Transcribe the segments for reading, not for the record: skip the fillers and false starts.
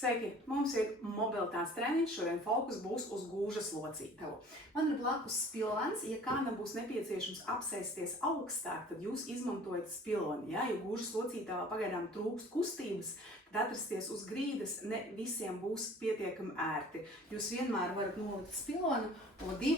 Sveiki! Mums ir mobilitātes treniņš, šodien fokus būs uz gūžas locītavu. Man ir blakus spilvens, ja kādam būs nepieciešams apsēsties augstāk, tad jūs izmantojat spilveni. Ja gūžas locītavā pagaidām trūkst kustības, tad atrasties uz grīdas ne visiem būs pietiekami ērti. Jūs vienmēr varat nolikt spilvenu O2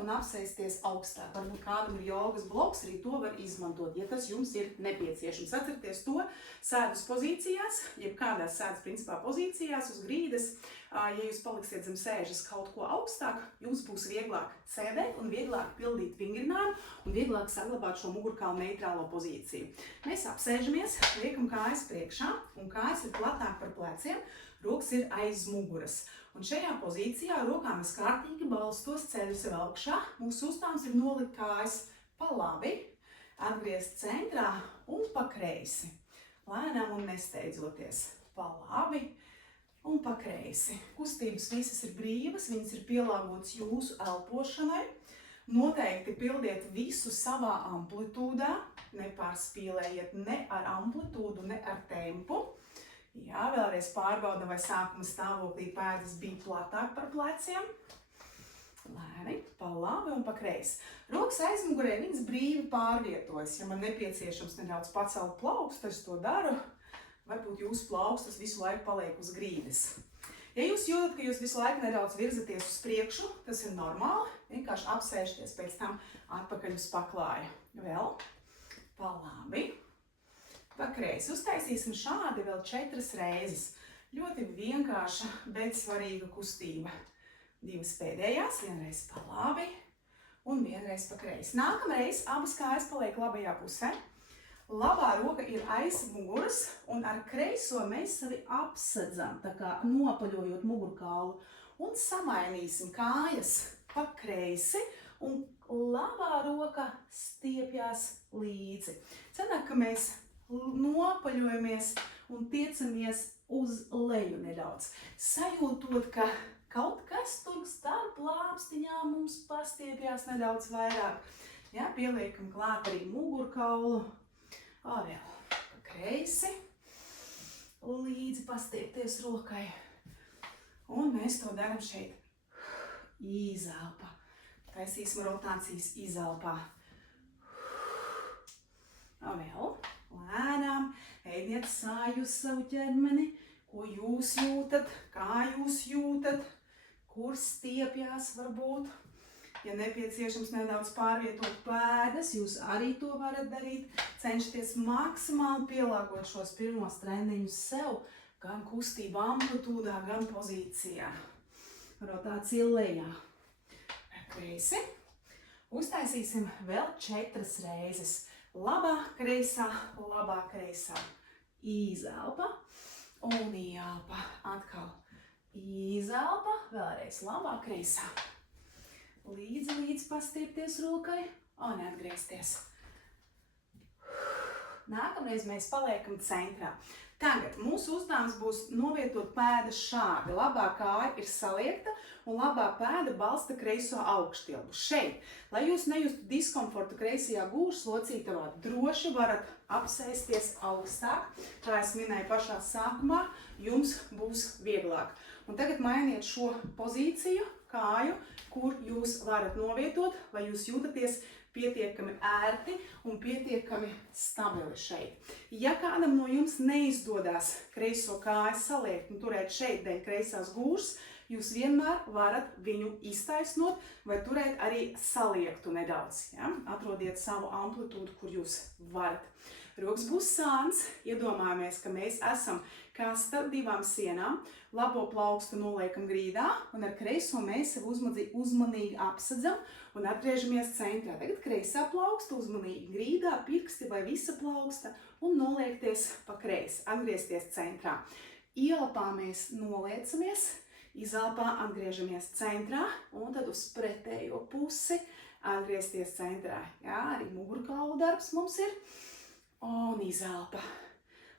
un apsēsties augstāk. Varbūt kādam ir jogas bloks, arī to var izmantot, ja tas jums ir nepieciešams. Atcerieties to sēdus pozīcijās, jeb kādās sēdus principā pozīcijās uz grīdas. Ja jūs paliksiet zem sēžas kaut ko augstāk, jums būs vieglāk sēdēt un vieglāk pildīt vingrinājumu un vieglāk saglabāt šo mugurkaula neitrālo pozīciju. Mēs apsēžamies, liekam kājas priekšā un kājas ir platāk par pleciem, rokas ir aiz muguras. Un šajā pozīcijā rokām es kārtīgi balstos, ceļu sev augšā. Mūsu uzdevums ir nolikt kājas pa labi, atgriezt centrā un pa kreisi. Lēnām un nesteidzoties. Pa labi un pa kreisi. Kustības visas ir brīvas, viņas ir pielāgotas jūsu elpošanai. Noteikti pildiet visu savā amplitūdā, nepārspīlējiet ne ar amplitūdu, ne ar tempu. Jā, vēlreiz pārbaudam, vai sākuma stāvoklī pēdas bija platāk par pleciem. Lēni, pa labi un pa kreisi. Rokas aizmugurē, viņas brīvi pārvietojas. Ja man nepieciešams nedaudz pacelt plaukstu, es to daru. Varbūt jūsu plaukstas visu laiku paliek uz grīdas. Ja jūs jūtat, ka jūs visu laiku nedaudz virzaties uz priekšu, tas ir normāli. Vienkārši apsēžties pēc tam atpakaļ uz paklāju. Vēl, pa labi, pa kreisi. Uztaisīsim šādi vēl 4 reizes. Ļoti vienkārša, bet svarīga kustība. 2 pēdējās, vienreiz pa labi un vienreiz pa kreisi. Nākamreiz abas kājas paliek labajā pusē. Labā roka ir aiz muguras un ar kreiso mēs sevi apsedzam, tā kā nopaļojot mugurkaulu. Un samainīsim kājas pa kreisi un labā roka stiepjās līdzi. Sanāk, ka mēs nopaļojamies un tiecamies uz leju nedaudz. Sajūtot, ka kaut kas tur starp lāpstiņām mums pastiepjās nedaudz vairāk. Ja, pieliekam klāt arī mugurkaulu. Vēl pa kreisi, līdzi pastiepties rokai. Un mēs to darām šeit. Izelpa. Taisīsim rotācijas izelpā. Vēl lēnām. Ēdiet sāju uz savu ķermeni. Ko jūs jūtat? Kā jūs jūtat? Kur stiepjās varbūt? Ja nepieciešams nedaudz pārvietot pēdas, jūs arī to varat darīt. Cenšieties maksimāli pielāgot šos pirmos treniņus sev, gan kustību amplitūdā, gan pozīcijā. Rotācija lejā. Kreisi. Uztaisīsim vēl 4 reizes. Labā, kreisā, labā, kreisā. Izelpa un ielpa. Atkal izelpa, vēlreiz labā, kreisā. Līdzi pastiepties rokai un atgriezties. Nākamreiz mēs paliekam centrā. Tagad mūsu uzdevums būs novietot pēdas šādi. Labā kāja ir saliekta un labā pēda balsta kreiso augštilbu. Šeit, lai jūs nejustu diskomfortu kreisajā gūžas locītavā, droši varat apsēsties augstāk. Kā es minēju pašā sākumā, jums būs vieglāk. Un tagad mainiet šo pozīciju, kāju, kur jūs varat novietot, lai jūs jūtaties pietiekami ērti un pietiekami stabili šeit. Ja kādam no jums neizdodas kreiso kāju saliekt un turēt šeit dēļ kreisās gūžas, jūs vienmēr varat viņu iztaisnot vai turēt arī saliektu nedaudz. Ja? Atrodiet savu amplitūdu, kur jūs varat. Rokas būs sāns, iedomājamies, ka mēs esam kā starp 2 sienām, labo plaukstu noliekam grīdā un ar kreiso mēs sev uzmanīgi apsedzam un atgriežamies centrā. Tagad kreisā plauksta uzmanīgi grīdā, pirksti vai visa plauksta un noliekties pa kreisi, atgriezties centrā. Ielpā mēs noliecamies, izelpā atgriežamies centrā un tad uz pretējo pusi atgriezties centrā. Jā, arī mugurkaula darbs mums ir. Un izelpa.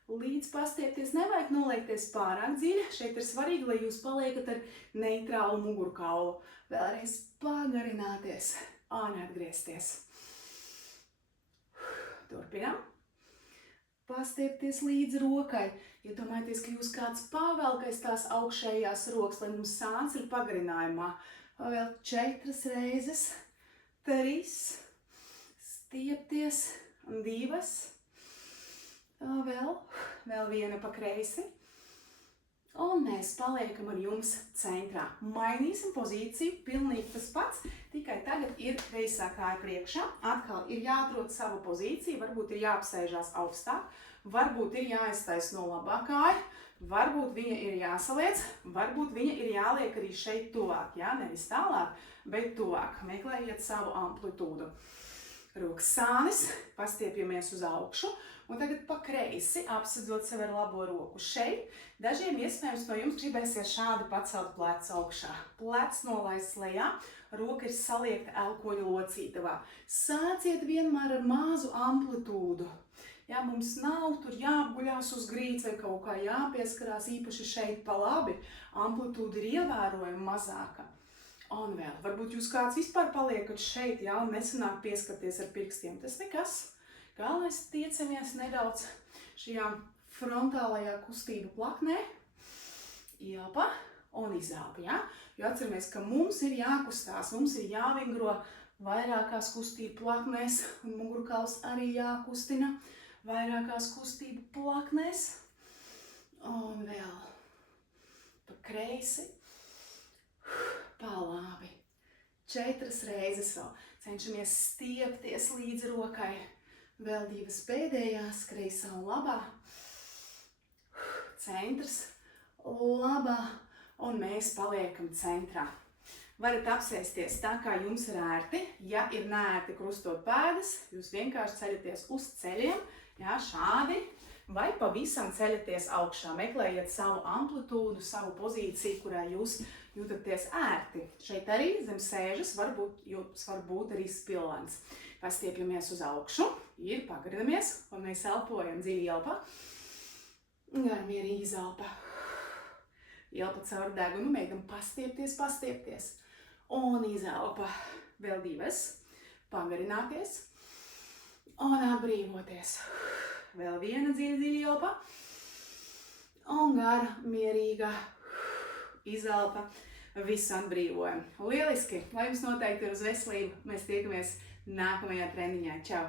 Līdz pastiepties, nevajag noliekties pārāk dziļi. Šeit ir svarīgi, lai jūs paliekat ar neitrālu mugurkaulu. Vēlreiz pagarināties un atgriezties. Turpinām. Pastiepties līdz rokai. Iedomājieties, ka jūs kāds pavelkais tās augšējās rokas, lai mums sāns ir pagarinājumā. Vēl 4 reizes. 3. Stiepties. 2. Vēl 1 pa kreisi. Un mēs paliekam ar jums centrā. Mainīsim pozīciju, pilnīgi tas pats, tikai tagad ir kreisā kāja priekšā. Atkal ir jāatrod sava pozīcija, varbūt ir jāapsēžās augstāk, varbūt ir jāiztaisno labā kāja, varbūt viņa ir jāsaliec, varbūt viņa ir jāliek arī šeit tuvāk, jā, nevis tālāk, bet tuvāk. Meklējiet savu amplitūdu. Rokas sānis, pastiepjamies uz augšu, un tagad pa kreisi apsedzot sevi ar labo roku šeit. Dažiem iespējams no jums gribēsies šādi pacelt plecu augšā. Plecs nolaists lejā, roka ir saliekta elkoņa locītavā. Sāciet vienmēr ar mazu amplitūdu. Jā, mums nav tur jāapguļās uz grīdas vai kaut kā jāpieskarās īpaši šeit pa labi. Amplitūda ir ievērojama mazāka. Un vēl, varbūt jūs kāds vispār paliekat šeit, jā, un nesanāk pieskarties ar pirkstiem. Tas nekas. Galvenais tiecamies nedaudz šajā frontālajā kustību plaknē. Ielpa un izelpa, jā. Jo atceramies, ka mums ir jākustās, mums ir jāvingro vairākās kustību plaknēs, un mugurkauls arī jākustina vairākās kustību plaknēs. Un vēl pa kreisi. Labi. 4 reizes vēl. Cenšamies stiepties līdz rokai. Vēl 2 pēdējās, kreisā un labā. Centrs, labā. Un mēs paliekam centrā. Varat apsēsties tā, kā jums ir ērti. Ja ir neērti krustot pēdas, jūs vienkārši ceļaties uz ceļiem. Jā, šādi. Vai pavisam ceļaties augšā. Meklējiet savu amplitūdu, savu pozīciju, kurā jūs jūtaties ērti. Šeit arī zem sēžas jums var būt arī spilvens. Pastiepjamies uz augšu, pagarinamies, un mēs elpojam dziļi ielpa. Garmierīgi izelpa. Ielpa caur degunu, mēģinam pastiepties. Un izelpa. Vēl 2. Pagarināties. Un atbrīvoties. Vēl 1 dziļi ielpa. Un gara, mierīga izelpa. Visu atbrīvojam. Lieliski! Lai jums noteikti ir uz veselību. Mēs tiekamies nākamajā treniņā. Čau!